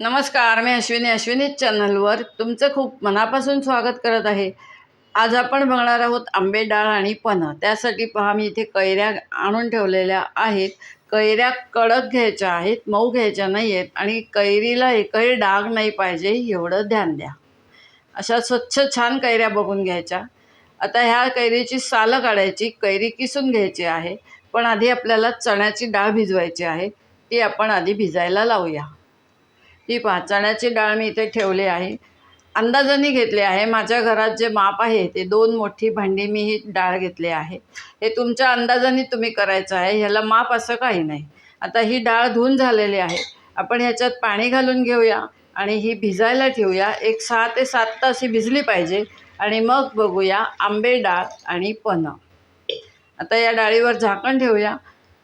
नमस्कार मी अश्विनी. अश्विनी चॅनलवर तुमचं खूप मनापासून स्वागत करत आहे. आज आपण बघणार आहोत आंबे डाळ आणि पन्ह त्यासाठी पहा मी इथे कैऱ्या आणून ठेवलेल्या आहेत. कैऱ्या कडक घ्यायच्या आहेत मऊ घ्यायच्या नाही आहेत आणि कैरीला एकही डाग नाही पाहिजे एवढं ध्यान द्या. अशा स्वच्छ छान कैऱ्या बघून घ्यायच्या. आता ह्या कैरीची सालं काढायची कैरी किसून घ्यायची आहे. पण आधी आपल्याला चण्याची डाळ भिजवायची आहे. ती आपण आधी भिजायला लावूया. ही पहा चण्याची डाळ मी इथे ठेवली आहे. अंदाजाने घेतले आहे. माझ्या घरात जे माप आहे ते दोन मोठी भांडी मी ही डाळ घेतली आहे. हे तुमच्या अंदाजाने तुम्ही करायचं आहे. ह्याला माप असं काही नाही. आता ही डाळ धुवून झालेली आहे. आपण ह्याच्यात पाणी घालून घेऊया आणि ही भिजायला ठेवूया. एक सहा ते सात तास ही भिजली पाहिजे आणि मग बघूया आंबे डाळ आणि पन्ह आता या डाळीवर झाकण ठेवूया.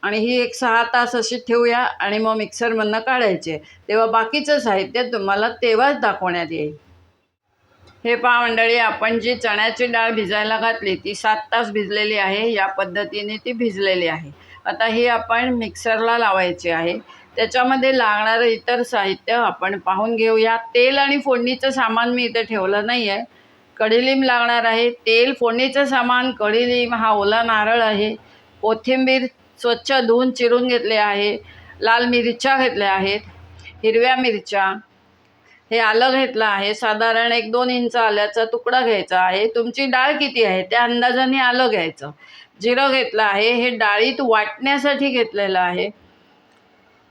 आणि ही एक सहा तास अशी ठेवूया आणि मग मिक्सरमधनं काढायचे. तेव्हा बाकीचं साहित्य तुम्हाला तेव्हाच दाखवण्यात येईल. हे पहा मंडळी आपण जी चण्याची डाळ भिजायला घातली ती सात तास भिजलेली आहे. या पद्धतीने ती भिजलेली आहे. आता ही आपण मिक्सरला लावायची आहे. त्याच्यामध्ये लागणारं इतर साहित्य आपण पाहून घेऊया. तेल आणि फोडणीचं सामान मी इथे ठेवलं नाही आहे कडीलिंब लागणार आहे. तेल फोडणीचं सामान कडीलिंब हा ओला नारळ आहे. कोथिंबीर स्वच्छ धुवून चिरून घेतले आहे लाल मिरच्या घेतल्या आहेत हिरव्या मिरच्या. हे आलं घेतलं आहे साधारण एक दोन इंच आल्याचा तुकडा घ्यायचा आहे. तुमची डाळ किती आहे? त्या अंदाजाने आलं घ्यायचं. जिरं घेतलं आहे हे डाळीत वाटण्यासाठी घेतलेलं आहे.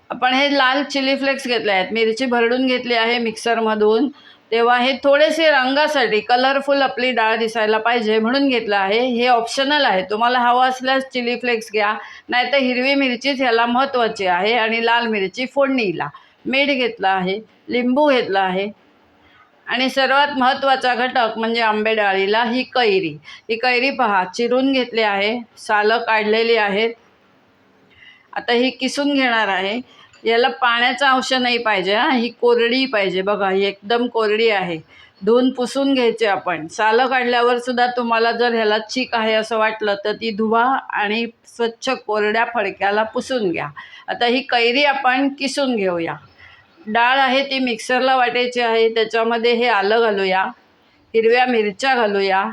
आपण हे लाल चिली फ्लेक्स घेतले आहेत. मिरची भरडून घेतली आहे मिक्सरमधून. तेव्हा हे थोडेसे रंगासाठी कलरफुल आपली डाळ दिसायला पाहिजे म्हणून घेतलं आहे. हे ऑप्शनल आहे. तुम्हाला हवं असल्यास चिली फ्लेक्स घ्या. नाहीतर हिरवी मिरचीच ह्याला महत्त्वाची आहे आणि लाल मिरची फोडणीला. मीठ घेतलं आहे. लिंबू घेतला आहे. आणि सर्वात महत्त्वाचा घटक म्हणजे आंबे डाळीला ही कैरी. ही कैरी पहा चिरून घेतली आहे. सालं काढलेली आहेत. आता ही किसून घेणार आहे. याला पाण्याचा अंश नाही पाहिजे हां? ही कोरडी पाहिजे. बघा ही एकदम कोरडी आहे. धुवून पुसून घ्यायचे आपण. सालं काढल्यावर सुद्धा तुम्हाला जर ह्याला चीक आहे असं वाटलं तर ती धुवा आणि स्वच्छ कोरड्या फडक्याला पुसून घ्या. आता ही कैरी आपण किसून घेऊया. डाळ आहे ती मिक्सरला वाटायची आहे त्याच्यामध्ये हे आलं घालूया हिरव्या मिरच्या घालूया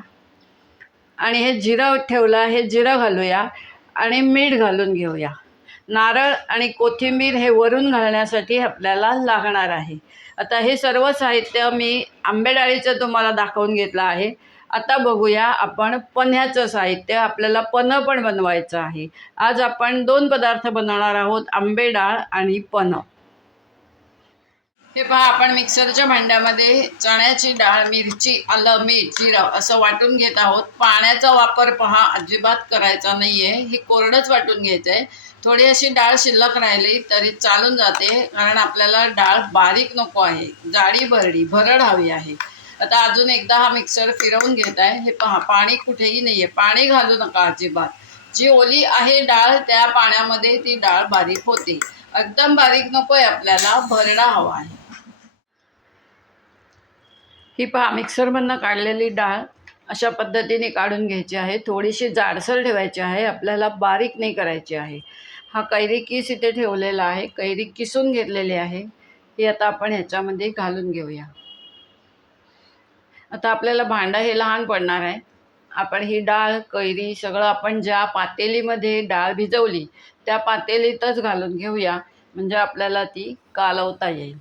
आणि हे जिरं ठेवलं हे जिरं घालूया आणि मीठ घालून घेऊया. नारळ आणि कोथिंबीर हे वरून घालण्यासाठी आपल्याला लागणार आहे. आता हे सर्व साहित्य मी आंबे डाळीचं तुम्हाला दाखवून घेतलं आहे. आता बघूया आपण पन्ह्याचं साहित्य आपल्याला पन्ह पण बनवायचं आहे. आज आपण दोन पदार्थ बनवणार आहोत आंबे डाळ आणि पन्ह हे पहा आपण मिक्सरच्या भांड्यामध्ये चण्याची डाळ मिरची आलं मीठ जिरं असं वाटून घेत आहोत. पाण्याचा वापर पहा अजिबात करायचा नाही आहे हे कोरडंच वाटून घ्यायचं आहे थोडी अशी डाळ शिल्लक राहिली तरी चालून जाते कारण आपल्याला डाळ बारीक नको आहे जाडी भरडी भरड हवी आहे. आता अजून एकदा हा मिक्सर फिरवून घेत आहे. हे पहा पाणी कुठेही नाही आहे पाणी घालू नका अजिबात. जी ओली आहे डाळ त्या पाण्यामध्ये ती डाळ बारीक होते. एकदम बारीक नको आहे आपल्याला भरडा हवा आहे. ही पहा मिक्सरमधनं काढलेली डाळ अशा पद्धतीने काढून घ्यायची आहे. थोडीशी जाडसर ठेवायची आहे. आपल्याला बारीक नाही करायची आहे. हा कैरी किस इथे ठेवलेला आहे? कैरी किसून घेतलेली आहे. ही आता आपण ह्याच्यामध्ये घालून घेऊया. आता आपल्याला भांडं हे लहान पडणार आहे. आपण ही डाळ कैरी सगळं आपण ज्या पातेलीमध्ये डाळ भिजवली त्या पातेलीतच घालून घेऊया. म्हणजे आपल्याला ती कालवता येईल.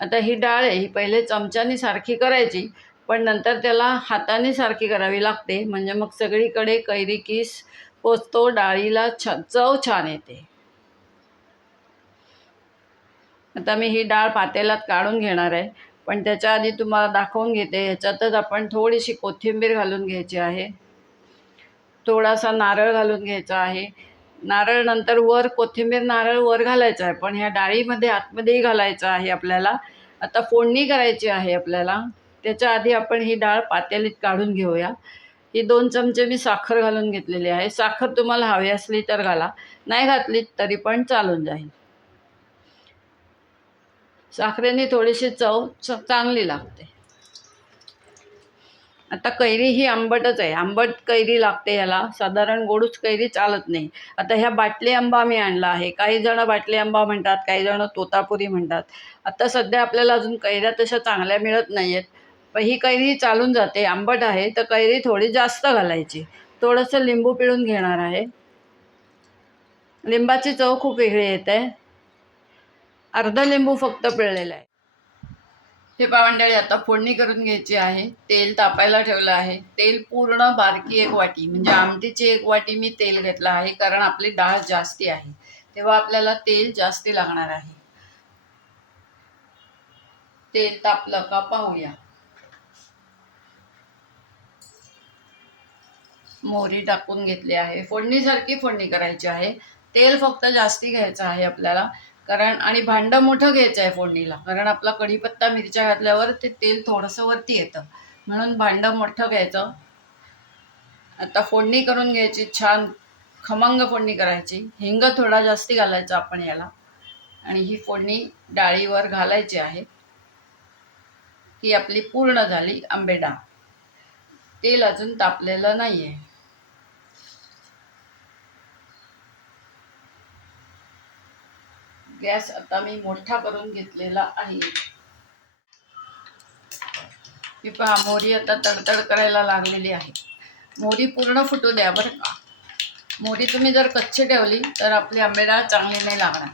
आता ही डाळ आहे ही पहिले चमच्यानी सारखी करायची पण नंतर त्याला हाताने सारखी करावी लागते. म्हणजे मग सगळीकडे कैरी किस पोचतो डाळीला छ चव छान येते. आता मी ही डाळ पातेल्यात काढून घेणार आहे. पण त्याच्या आधी तुम्हाला दाखवून घेते. ह्याच्यातच आपण थोडीशी कोथिंबीर घालून घ्यायची आहे. थोडासा नारळ घालून घ्यायचा आहे. नारळ नंतर वर कोथिंबीर नारळ वर घालायचा आहे. पण ह्या डाळीमध्ये आतमध्येही घालायचं आहे आपल्याला. आता फोडणी करायची आहे आपल्याला. त्याच्या आधी आपण ही डाळ पातेलीत काढून घेऊया. ही दोन चमचे मी साखर घालून घेतलेली आहे. साखर तुम्हाला हवी असली तर घाला. नाही घातली तरी पण चालून जाईल. साखरेने थोडीशी चव चांगली लागते. आता कैरी ही आंबटच आहे. आंबट कैरी लागते ह्याला साधारण गोडूच कैरी चालत नाही. आता ह्या बाटली आंबा मी आणला आहे. काही जण बाटली आंबा म्हणतात काही जण तोतापुरी म्हणतात. आता सध्या आपल्याला अजून कैऱ्या तशा चांगल्या मिळत नाही आहेत पण ही कैरी चालून जाते आंबट आहे तर कैरी थोडी जास्त घालायची. थोडंसं लिंबू पिळून घेणार आहे. लिंबाची चव खूप वेगळी येते. अर्ध लिंबू फक्त पिळलेला आहे. हे पावंडळी आता फोडणी करून घ्यायची आहे. तेल तापायला ठेवलं आहे. तेल पूर्ण बारकी एक वाटी म्हणजे आमटीची एक वाटी मी तेल घेतलं आहे कारण आपली डाळ जास्ती आहे. तेव्हा आपल्याला तेल जास्ती लागणार आहे. तेल तापलं का पाहूया. मोहरी टाकून घेतली आहे. फोडणीसारखी फोडणी करायची आहे. तेल फक्त जास्ती घ्यायचं आहे आपल्याला. कारण आणि भांडं मोठं घ्यायचं आहे फोडणीला. कारण आपला कढीपत्ता मिरच्या घातल्यावर ते तेल थोडंसं वरती येतं. म्हणून भांडं मोठं घ्यायचं. आता फोडणी करून घ्यायची. छान खमंग फोडणी करायची. हिंग थोडा जास्ती घालायचा आपण याला. आणि ही फोडणी डाळीवर घालायची आहे. ही आपली पूर्ण झाली आंबेडा तेल अजून तापलेलं नाही आहे गॅस आता मी मोठा करून घेतलेला आहे. ही पहा मोहरी आता तडतड करायला लागलेली आहे. मोहरी पूर्ण फुटू द्या बरं का. मोहरी तुम्ही जर कच्ची ठेवली तर आपली आंबेडाळ चांगली नाही लागणार.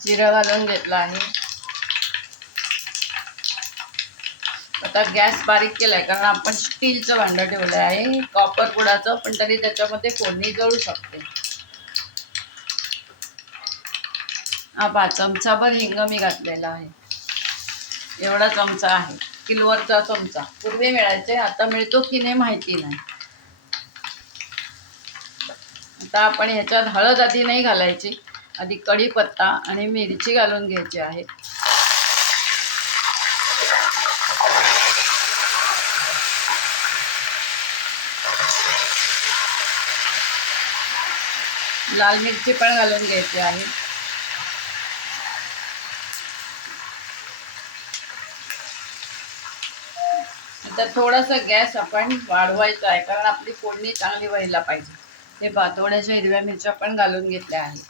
जिरा घालून घेतलं आहे. आता गॅस बारीक केलाय कारण आपण स्टीलचं भांडं ठेवलं आहे कॉपर गुडाचं पण तरी त्याच्यामध्ये फोडणी जळू शकते. हा चमचाभर हिंग मी घातलेला आहे. एवढा चमचा आहे. किलोवरचा चमचा. पूर्वी मिळायचे आता मिळतो की नाही माहिती नाही. आता आपण ह्याच्यात हळद आधी नाही घालायची आधी कढीपत्ता आणि मिरची घालून घ्यायची आहे. लाल मिरची पण घालून घ्यायची आहे. आता थोडासा गॅस आपण वाढवायचा आहे कारण आपली फोडणी चांगली व्हायला पाहिजे. हे भातवण्याच्या हिरव्या मिरच्या पण घालून घेतल्या आहेत.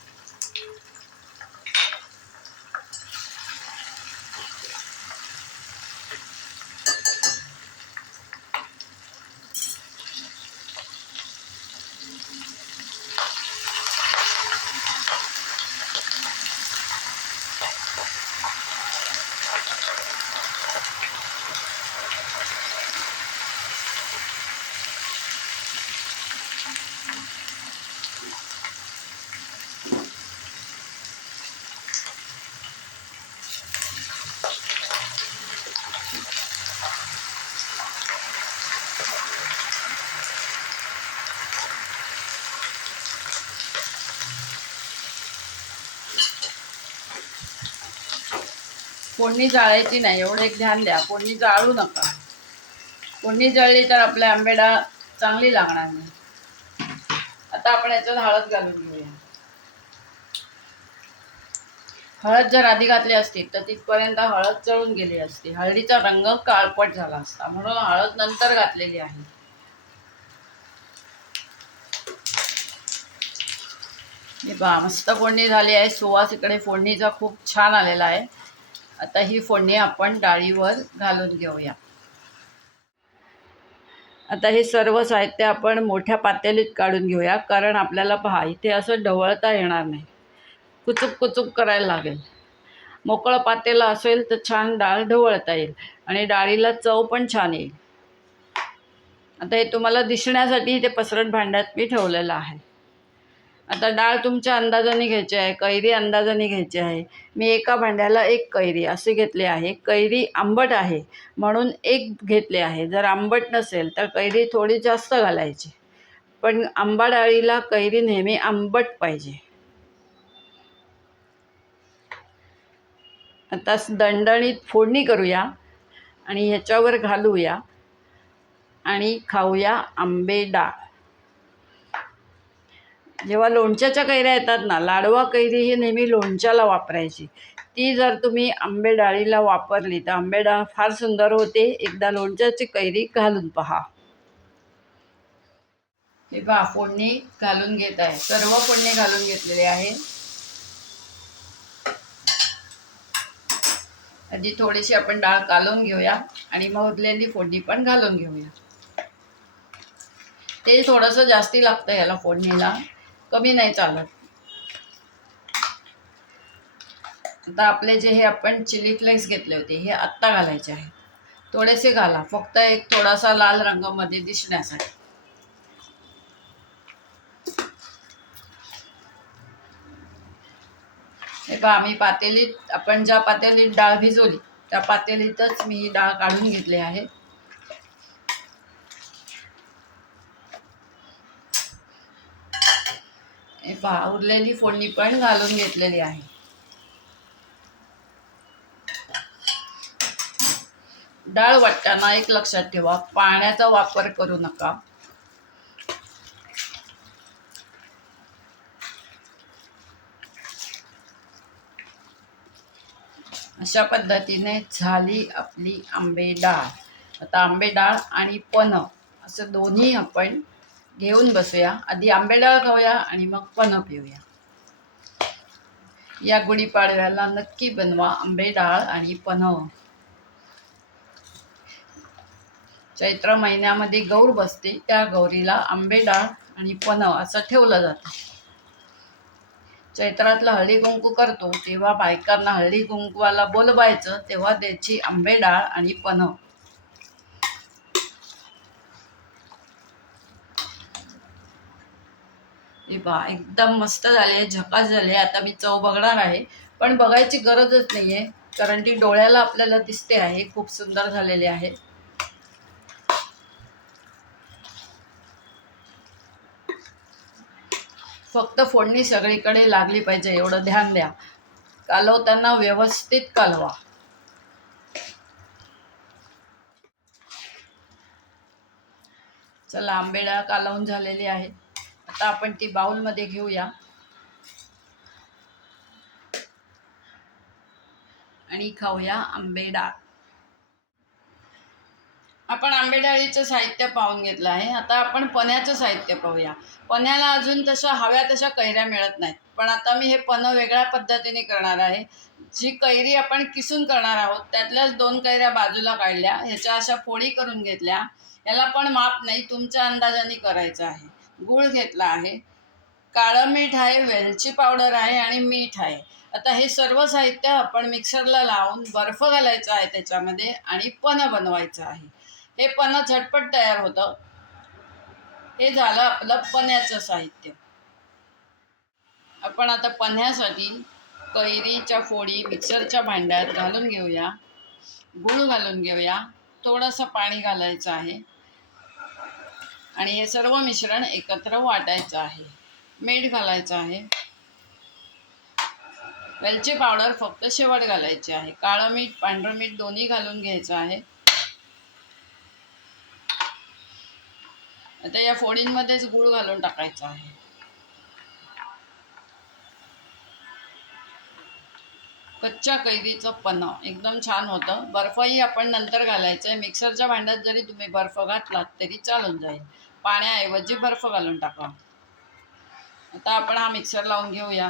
फोडणी जाळायची नाही एवढं एक ध्यान द्या. फोडणी जाळू नका. फोडणी जळली तर आपल्या आंबेडा चांगली लागणार नाही. आता आपण याच्यात हळद घालून घेऊया. हळद जर आधी घातली असती तर तिथपर्यंत हळद चळून गेली असती. हळदीचा रंग काळपट झाला असता. म्हणून हळद नंतर घातलेली आहे. हे बा मस्त फोडणी झाली आहे. सुवास इकडे फोडणीचा खूप छान आलेला आहे. आता ही फोडणी आपण डाळीवर घालून घेऊया. आता हे सर्व साहित्य आपण मोठ्या पातेलीत काढून घेऊया कारण आपल्याला पहा इथे असं ढवळता येणार नाही. कुचूक कुचूक करायला लागेल. मोकळं पातेलं असेल तर छान डाळ ढवळता येईल आणि डाळीला चव पण छान येईल. आता हे तुम्हाला दिसण्यासाठी ते पसरट भांड्यात मी ठेवलेलं आहे. आता डाळ तुमच्या अंदाजाने घ्यायची आहे कैरी अंदाजाने घ्यायची आहे. मी एका भांड्याला एक कैरी असे घेतले आहे. कैरी आंबट आहे म्हणून एक घेतले आहे. जर आंबट नसेल तर कैरी थोडी जास्त घालायची. पण आंबा डाळीला कैरी नेहमी आंबट पाहिजे. आता दणदणीत फोडणी करूया आणि ह्याच्यावर घालूया आणि खाऊया आंबे डाळ. जेव्हा लोणच्याच्या कैऱ्या येतात ना लाडवा कैरी ही नेहमी लोणच्याला वापरायची. ती जर तुम्ही आंबे डाळीला वापरली तर आंबे डाळ फार सुंदर होते. एकदा लोणच्याची कैरी घालून पहा. हे पहा फोडणी घालून घेत आहे. सर्व फोडणी घालून घेतलेली आहे. आधी थोडीशी आपण डाळ कालून घेऊया आणि मग उरलेली फोडणी पण घालून घेऊया. ते थोडंसं जास्ती लागतं याला फोडणीला. कमी नाही चालत. आता आपले जे हे आपण चिली फ्लेक्स घेतले होते हे आत्ता घालायचे आहे थोडेसे घाला फक्त एक थोडासा लाल रंगामध्ये दिसण्यासाठी. हे पहा आम्ही पातेलीत आपण ज्या पातेलीत डाळ भिजवली त्या पातेलीतच मी ही डाळ काढून घेतली आहे हे पहा उरलेली फोडणी पण घालून घेतलेली आहे. डाळ वाटताना एक लक्षात ठेवा पाण्याचा वापर करू नका. अशा पद्धतीने झाली आपली आंबे डाळ. आता आंबे डाळ आणि पन असं दोन्ही आपण घेऊन बसूया. आधी आंबेडाळ खाऊया आणि मग पन्ह पिऊया. या गुढीपाडव्याला नक्की बनवा आंबे डाळ आणि पन्ह चैत्र महिन्यामध्ये गौर बसते. त्या गौरीला आंबे डाळ आणि पन्ह असं ठेवलं जातं. चैत्रातला हळदी कुंकू करतो. तेव्हा बायकांना हळदी कुंकवाला बोलवायचं. तेव्हा त्याची आंबे डाळ आणि पन्ह हे पहा एकदम मस्त झाले झकास झाले. आता मी चव बघणार आहे. पण बघायची गरजच नाही आहे कारण ती डोळ्याला आपल्याला दिसते आहे. खूप सुंदर झालेली आहे. फक्त फोडणी सगळीकडे लागली पाहिजे एवढं ध्यान द्या. कालवताना व्यवस्थित कालवा. चला आंबेडा कालवून झालेली आहे. आता आपण ती बाउलमध्ये घेऊया. आणि खाऊया आंबेडा आपण आंबेडाळीचं साहित्य पाहून घेतलं आहे. आता आपण पण्याचं साहित्य पाहूया. पण्याला अजून तशा हव्या तशा कैऱ्या मिळत नाहीत. पण आता मी हे पन वेगळ्या पद्धतीने करणार आहे. जी कैरी आपण किसून करणार आहोत त्यातल्याच दोन कैऱ्या बाजूला काढल्या. ह्याच्या अशा फोडी करून घेतल्या. याला पण माप नाही तुमच्या अंदाजाने करायचं आहे. गूळ घेतला आहे. काळं मीठ आहे वेलची पावडर आहे आणि मीठ आहे. आता हे सर्व साहित्य आपण मिक्सरला लावून बर्फ घालायचा आहे त्याच्यामध्ये आणि पणं बनवायचं आहे. हे पणं झटपट तयार होतं. हे झालं आपलं पण्याचं साहित्य. आपण आता पन्ह्यासाठी कैरीच्या फोडी मिक्सरच्या भांड्यात घालून घेऊया. गूळ घालून घेऊया. थोडंसं पाणी घालायचं आहे. आणि हे सर्व मिश्रण एकत्र वाटायचं आहे. मीठ घालायचं आहे. वेलची पावडर फक्त शेवट घालायची आहे. काळं मीठ पांढरं मीठ दोन्ही घालून घ्यायचं आहे. आता या फोडींमध्येच गूळ घालून टाकायचा आहे. कच्च्या कैरीचं पन्ह एकदम छान होतं. बर्फही आपण नंतर घालायचं आहे मिक्सरच्या भांड्यात जरी तुम्ही बर्फ घातलात तरी चालून जाईल. पाण्याऐवजी बर्फ घालून टाका. आता आपण हा मिक्सर लावून घेऊया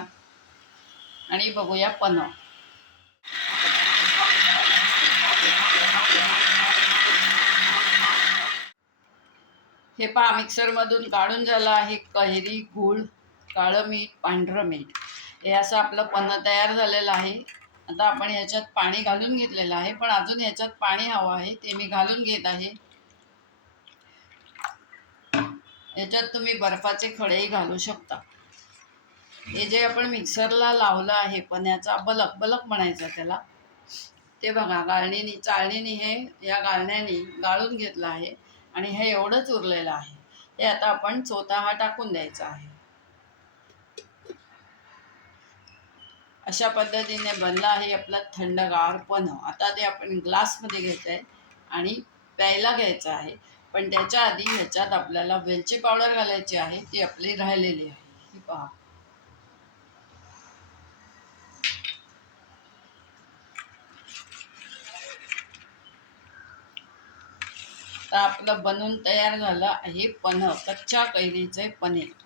आणि बघूया पन्ह हे पहा मिक्सरमधून काढून झालं आहे कैरी गूळ काळं मीठ पांढरं मीठ. हे असं आपलं पन्ह तयार झालेलं आहे. आता आपण ह्याच्यात पाणी घालून घेतलेलं आहे पण अजून ह्याच्यात पाणी हवं आहे ते मी घालून घेत आहे. याच्यात तुम्ही बर्फाचे खडेही घालू शकता. हे जे आपण मिक्सरला लावलं आहे पण्याचा बलक बलक म्हणायचा त्याला. ते बघा गाळणीने चाळणीने हे या गाळण्याने गाळून घेतलं आहे आणि हे एवढंच उरलेलं आहे. हे आता आपण स्वतः टाकून द्यायचं आहे. अशा पद्धतीने बनला आहे आपला थंडगार पण आता ते आपण ग्लासमध्ये घ्यायचं आहे आणि प्यायला घ्यायचं आहे. पण त्याच्या आधी ह्याच्यात आपल्याला वेलची पावडर घालायची आहे. ती आपली राहिलेली आहे. ही पहा. तर आपलं बनवून तयार झालं आहे पन्ह कच्च्या कैरीचे पनीर.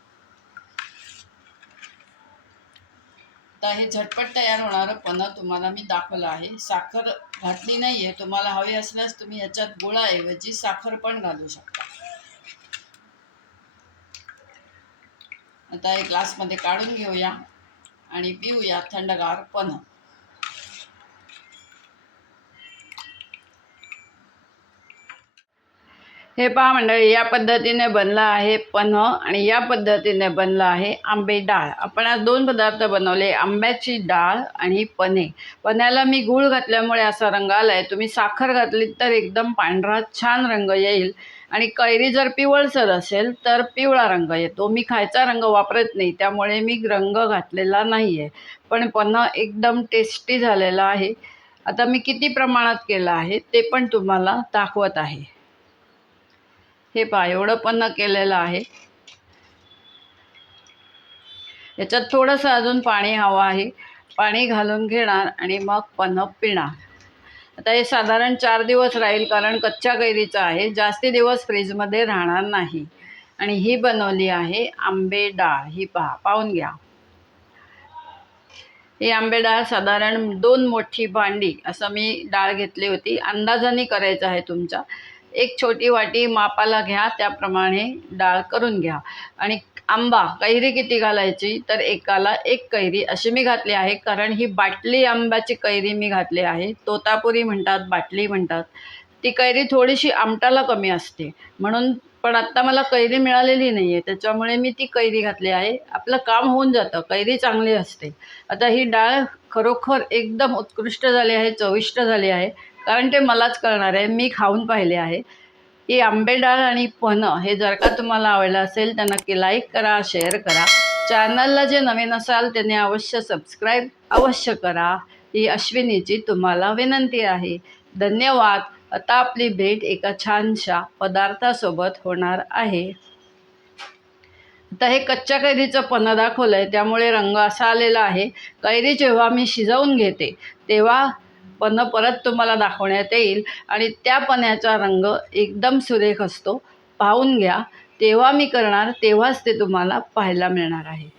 तर हे झटपट तयार होणारं पन्ह तुम्हाला मी दाखवलं आहे. साखर घातली नाही आहे तुम्हाला हवी असल्यास तुम्ही याच्यात गुळाऐवजी साखर पण घालू शकता. आता एक ग्लासमध्ये काढून घेऊया आणि पिऊया थंडगार पन्ह. हे पहा मंडळी या पद्धतीने बनला आहे पन्ह आणि या पद्धतीने बनला आहे आंबे डाळ. आपण आज दोन पदार्थ बनवले आंब्याची डाळ आणि पने पन्याला मी गूळ घातल्यामुळे असा रंग आला आहे तुम्ही साखर घातलीत तर एकदम पांढरा छान रंग येईल. आणि कैरी जर पिवळसर असेल तर पिवळा रंग येतो. मी खायचा रंग वापरत नाही त्यामुळे मी रंग घातलेला नाही आहे पण पन्ह एकदम टेस्टी झालेला आहे. आता मी किती प्रमाणात केलं आहे ते पण तुम्हाला दाखवत आहे. हे पहा एवढं पण केलेलं आहे. याच्यात थोडंसं अजून पाणी हवं आहे. पाणी घालून घेणार आणि मग पन्ह पिणार. आता हे साधारण चार दिवस राहील कारण कच्च्या कैरीचं आहे. जास्ती दिवस फ्रीजमध्ये राहणार नाही. आणि ही बनवली आहे आंबे डाळ. ही पहा पाहून घ्या. ही आंबे डाळ साधारण दोन मोठी भांडी असं मी डाळ घेतली होती. अंदाजाने करायचं आहे तुमच्या एक छोटी वाटी मापाला घ्या त्याप्रमाणे डाळ करून घ्या. आणि आंबा कैरी किती घालायची? तर एकाला एक कैरी अशी मी घातली आहे कारण ही बाटली आंब्याची कैरी मी घातली आहे. तोतापुरी म्हणतात बाटली म्हणतात. ती कैरी थोडीशी आमटाला कमी असते. म्हणून पण आत्ता मला कैरी मिळालेली नाही आहे त्याच्यामुळे मी ती कैरी घातली आहे. आपलं काम होऊन जातं कैरी चांगली असते. आता ही डाळ खरोखर एकदम उत्कृष्ट झाली आहे चविष्ट झाली आहे. कारण ते मलाच कळणार आहे. मी खाऊन पाहिले आहे. ही आंबे डाळ आणि पन्ह हे जर का तुम्हाला आवडलं असेल तर नक्की लाईक करा शेअर करा. चॅनलला जे नवीन असाल त्याने अवश्य सबस्क्राईब अवश्य करा. ही अश्विनीची तुम्हाला विनंती आहे. धन्यवाद. आता आपली भेट एका छानशा पदार्थासोबत होणार आहे. आता हे कच्च्या कैरीचं पन्ह दाखवलं आहे त्यामुळे रंग असा आलेला आहे. कैरी जेव्हा मी शिजवून घेते तेव्हा पन्ह परत तुम्हाला दाखवण्यात येईल. आणि त्या पन्ह्याचा रंग एकदम सुरेख असतो. पाहून घ्या. तेव्हा मी करणार तेव्हाच ते तुम्हाला पाहायला मिळणार आहे.